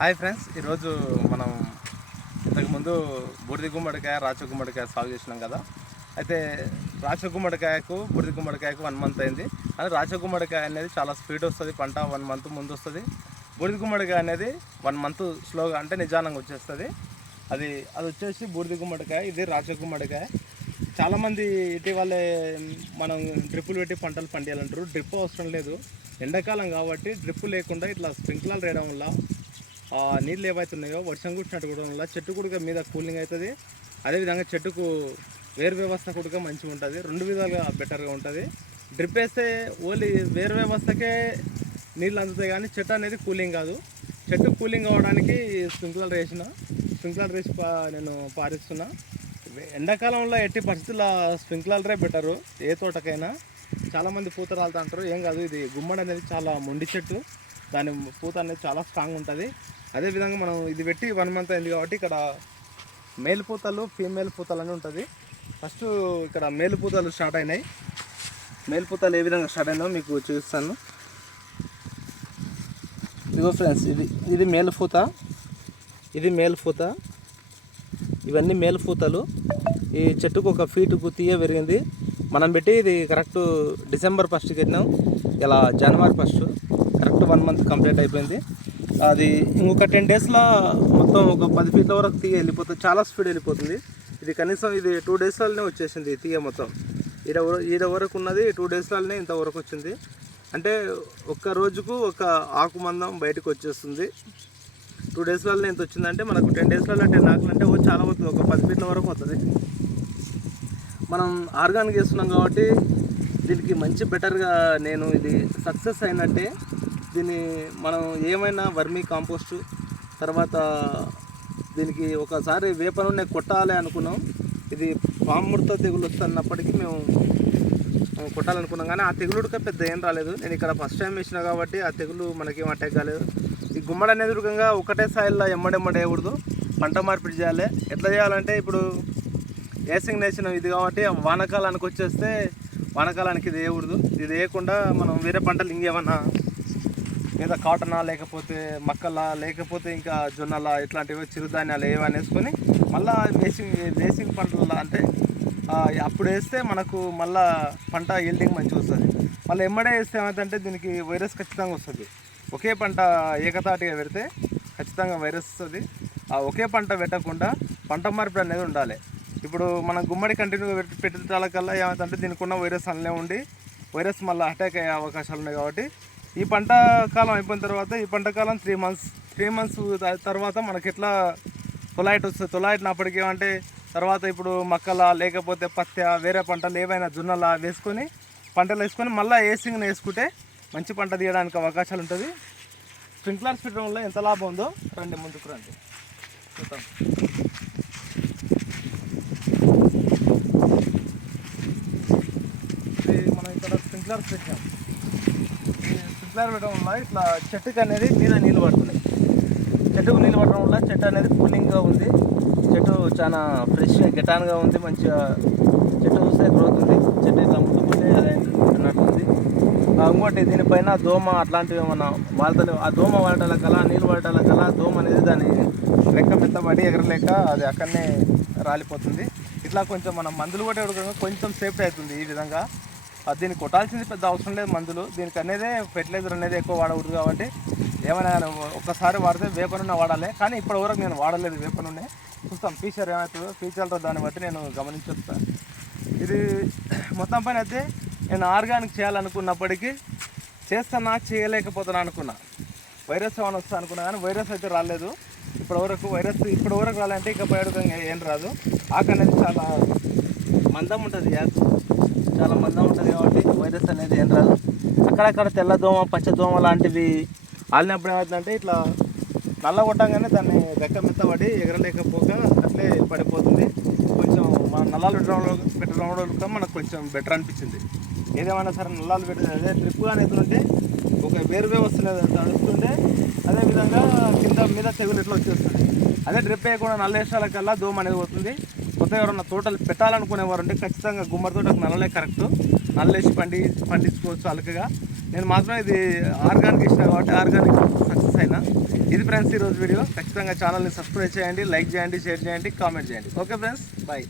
Hi friends ఈరోజు మనం ఇంతకుముందు బూడిద గుమ్మడికాయ రాచ గుమ్మడికాయ సాగు చేసినాం కదా. అయితే రాచ గుమ్మడికాయకు బూడిద గుమ్మడికాయకు వన్ మంత్ అయింది. అది రాచ గుమ్మడికాయ అనేది చాలా స్పీడ్ వస్తుంది పంట వన్ మంత్ ముందు వస్తుంది బూడిద గుమ్మడికాయ అనేది వన్ మంత్ స్లోగా అంటే నిజానంగా వచ్చేస్తుంది. అది అది వచ్చేసి బూడిద గుమ్మడికాయ ఇది రాచ గుమ్మడికాయ. చాలామంది ఇటీవలే మనం డ్రిప్పులు పెట్టి పంటలు పండియాలంటారు. డ్రిప్ అవసరం లేదు. ఎండాకాలం కాబట్టి డ్రిప్ లేకుండా ఇట్లా స్ప్రింక్లర్ వేయడం వల్ల నీళ్ళు ఏవైతున్నాయో వర్షం కుట్టినట్టు కూడా వల్ల చెట్టు కూడా మీద కూలింగ్ అవుతుంది. అదేవిధంగా చెట్టుకు వేరు వ్యవస్థ కూడా మంచిగా ఉంటుంది. రెండు విధాలుగా బెటర్గా ఉంటుంది. డ్రిప్ వేస్తే ఓన్లీ వేరు వ్యవస్థకే నీళ్ళు అందుతాయి కానీ చెట్టు అనేది కూలింగ్ కాదు. చెట్టు కూలింగ్ అవ్వడానికి స్ప్రింక్లర్ వేసిన. స్ప్రింక్లర్ వేసి పా నేను పారిస్తున్నా. ఎండాకాలంలో ఎట్టి పరిస్థితుల్లో స్ప్రింక్లర్రే బెటరు ఏ తోటకైనా చాలామంది పూత రాలుతా అంటారు ఏం కాదు ఇది గుమ్మడి అనేది చాలా మొండి చెట్టు. దాని పూత అనేది చాలా స్ట్రాంగ్ ఉంటుంది. అదేవిధంగా మనం ఇది పెట్టి వన్ మంత్ అయింది కాబట్టి ఇక్కడ మేలు పూతలు ఫీమేల్ పూతలు అని ఉంటుంది. ఫస్ట్ ఇక్కడ మేలు పూతలు స్టార్ట్ అయినాయి. మేలు పూతలు ఏ విధంగా స్టార్ట్ అయినాయో మీకు చూపిస్తాను. ఇదిగో ఫ్రెండ్స్ ఇది ఇది మేలు పూత. ఇది మేలు పూత. ఇవన్నీ మేలు పూతలు. ఈ చెట్టుకు ఒక ఫీటుకు తీయ పెరిగింది. మనం పెట్టి ఇది కరెక్ట్ డిసెంబర్ ఫస్ట్కి వెళ్ళినాం ఇలా జనవరి first correct one month complete అయిపోయింది. అది ఇంకొక టెన్ డేస్లో మొత్తం ఒక పది ఫీట్ల వరకు తీగ వెళ్ళిపోతుంది. చాలా స్పీడ్ వెళ్ళిపోతుంది. ఇది కనీసం ఇది టూ డేస్లోనే వచ్చేసింది తీగ మొత్తం. ఈడ ఈడ వరకు ఉన్నది టూ డేస్లోనే ఇంతవరకు వచ్చింది. అంటే ఒక్క రోజుకు ఒక ఆకు మందం బయటకు వచ్చేస్తుంది. టూ డేస్లలో ఎంత వచ్చిందంటే మనకు టెన్ డేస్లలో టెన్ ఆకులు అంటే చాలా అవుతుంది. ఒక పది ఫీట్ల వరకు అవుతుంది. మనం ఆర్గానిక్ చేస్తున్నాం కాబట్టి దీనికి మంచి బెటర్గా నేను ఇది సక్సెస్ అయినట్టే దీన్ని మనం ఏమైనా వర్మీ కాంపోస్టు తర్వాత దీనికి ఒకసారి వేప నూనె కొట్టాలి అనుకున్నాం. ఇది పాముడితో తెగులు వస్తున్నప్పటికీ మేము కొట్టాలనుకున్నాం. కానీ ఆ తెగులుడుక పెద్ద ఏం రాలేదు. నేను ఇక్కడ ఫస్ట్ టైం వేసిన కాబట్టి ఆ తెగులు మనకేం అటాక్ కాలేదు. ఈ గుమ్మడి అనేది రకంగా ఒకటే స్థాయిలో ఎమ్మడెమ్మడి వేయకూడదు. పంట మార్పిడి చేయాలి. ఎట్లా చేయాలంటే ఇప్పుడు వేసింగ్ నేసిన ఇది కాబట్టి వానకాలానికి వచ్చేస్తే వానకాలానికి ఇది వేయకూడదు. ఇది వేయకుండా మనం వేరే పంటలు ఇంకేమన్నా లేదా కాటనా లేకపోతే మక్కలా లేకపోతే ఇంకా జొన్నలా ఇట్లాంటివి చిరుధాన్యాలు ఏవని వేసుకొని మళ్ళీ వేసింగ్ వేసింగ్ పంటల అంటే అప్పుడు వేస్తే మనకు మళ్ళా పంట ఈల్డింగ్ మంచిగా వస్తుంది. మళ్ళీ ఎమ్మడే వేస్తే ఏమైందంటే దీనికి వైరస్ ఖచ్చితంగా వస్తుంది. ఒకే పంట ఏకతాటిగా పెడితే ఖచ్చితంగా వైరస్ వస్తుంది. ఆ ఒకే పంట పెట్టకుండా పంట మార్పిడి అనేది ఉండాలి. ఇప్పుడు మనం గుమ్మడి కంటిన్యూగా పెట్టి పెట్టడాలకల్లా ఏమైందంటే దీనికి ఉన్న వైరస్ అల్లే ఉండి వైరస్ మళ్ళీ అటాక్ అయ్యే అవకాశాలు ఉన్నాయి కాబట్టి ఈ పంట కాలం అయిపోయిన తర్వాత ఈ పంట కాలం త్రీ మంత్స్ త్రీ మంత్స్ తర్వాత మనకి ఎట్లా తొలాయిట్ వస్తుంది తొలాయిట్ నాప్పటికి తర్వాత ఇప్పుడు మక్కల లేకపోతే పత్తి వేరే పంటలు ఏవైనా జొన్నలా వేసుకొని పంటలు వేసుకొని మళ్ళీ ఏసింగ్ని వేసుకుంటే మంచి పంట తీయడానికి అవకాశాలు ఉంటుంది. స్ప్రింక్లర్స్ పెట్టడం వల్ల ఎంత లాభం ఉందో రండి ముందుకు రండి. చూద్దాం. మనం ఇక్కడ స్ప్రింక్లర్స్ పెట్టాం. ఈ పెట్టడం వల్ల ఇట్లా చెట్టుకి అనేది మీద నీళ్ళు పడుతున్నాయి. చెట్టుకు నీళ్ళు పడడం వల్ల చెట్టు అనేది కూలింగ్గా ఉంది. చెట్టు చాలా ఫ్రెష్గా గెటాన్గా ఉంది మంచిగా చెట్టు చూస్తే గ్రోత్ ఉంది. చెట్టు ఇట్లా ముట్టుకుంటే అదే ఇంకోటి దీనిపైన దోమ అట్లాంటివి ఏమన్నా వాళ్తలు ఆ దోమ వాడటాల కల్లా నీళ్ళు వాడటాల కల్లా దోమ అనేది దాని రెక్క మెత్తబడి ఎగరలేక అది అక్కడనే రాలిపోతుంది. ఇట్లా కొంచెం మనం మందులు కొట్టేటప్పుడు కొంచెం సేఫ్టీ అవుతుంది ఈ విధంగా. దీన్ని కొట్టాల్సింది పెద్ద అవసరం లేదు మందులు. దీనికి అనేదే ఫెర్టిలైజర్ అనేది ఎక్కువ వాడకూడదు కాబట్టి ఏమైనా ఒక్కసారి వాడితే వేప నూనె వాడాలి. కానీ ఇప్పటి వరకు నేను వాడలేదు వేప నూనె. చూస్తాం ఫీచర్ ఏమవుతుందో. ఫీచర్తో దాన్ని బట్టి నేను గమనించొస్తాను ఇది మొత్తం పైన అయితే నేను ఆర్గానిక్ చేయాలనుకున్నప్పటికీ చేస్తానా చేయలేకపోతున్నా అనుకున్నా. వైరస్ ఏమైనా వస్తా అనుకున్నా కానీ వైరస్ అయితే రాలేదు. ఇప్పటి వరకు వైరస్ ఇప్పటి వరకు రాలంటే ఇక బయటకు ఏం రాదు. ఆకు అనేది చాలా మందం ఉంటుంది యాక్ చాలా మందం ఉంటుంది కాబట్టి వైరస్ అనేది ఏం రాదు. అక్కడక్కడ తెల్ల దోమ పచ్చ దోమ లాంటివి ఆలినప్పుడు ఏమవుతుందంటే ఇట్లా నల్ల కొట్టంగానే దాన్ని రెక్క మెత్తబడి ఎగరలేకపోక అట్లే పడిపోతుంది. కొంచెం మన నల్లాలు పెట్టడంలో పెట్టడంలో కూడా మనకు కొంచెం బెటర్ అనిపించింది. ఏదేమైనా సరే నల్లాలు పెట్టే అదే ట్రిప్ అనేది ఉంటే ఒక వేరు వస్తుంది నడుస్తుంటే అదేవిధంగా కింద మీద తెగులు ఇట్లా వచ్చేస్తుంది. అదే డ్రిప్ వేయకుండా నల్ల వేసాల కల్లా దోమ అనేది పోతుంది. కొత్త ఎవరన్నా తోటలు పెట్టాలనుకునేవారు ఉంటే ఖచ్చితంగా గుమ్మడి తోటకు నల్లలే కరెక్ట్. నల్లేసి పండి పండించుకోవచ్చు అలకగా. నేను మాత్రం ఇది ఆర్గానిక్ ఇచ్చిన కాబట్టి ఆర్గానిక్ సక్సెస్ అయినా. ఇది ఫ్రెండ్స్ ఈరోజు వీడియో. ఖచ్చితంగా ఛానల్ని సబ్స్క్రైబ్ చేయండి లైక్ చేయండి షేర్ చేయండి కామెంట్ చేయండి. Okay friends bye.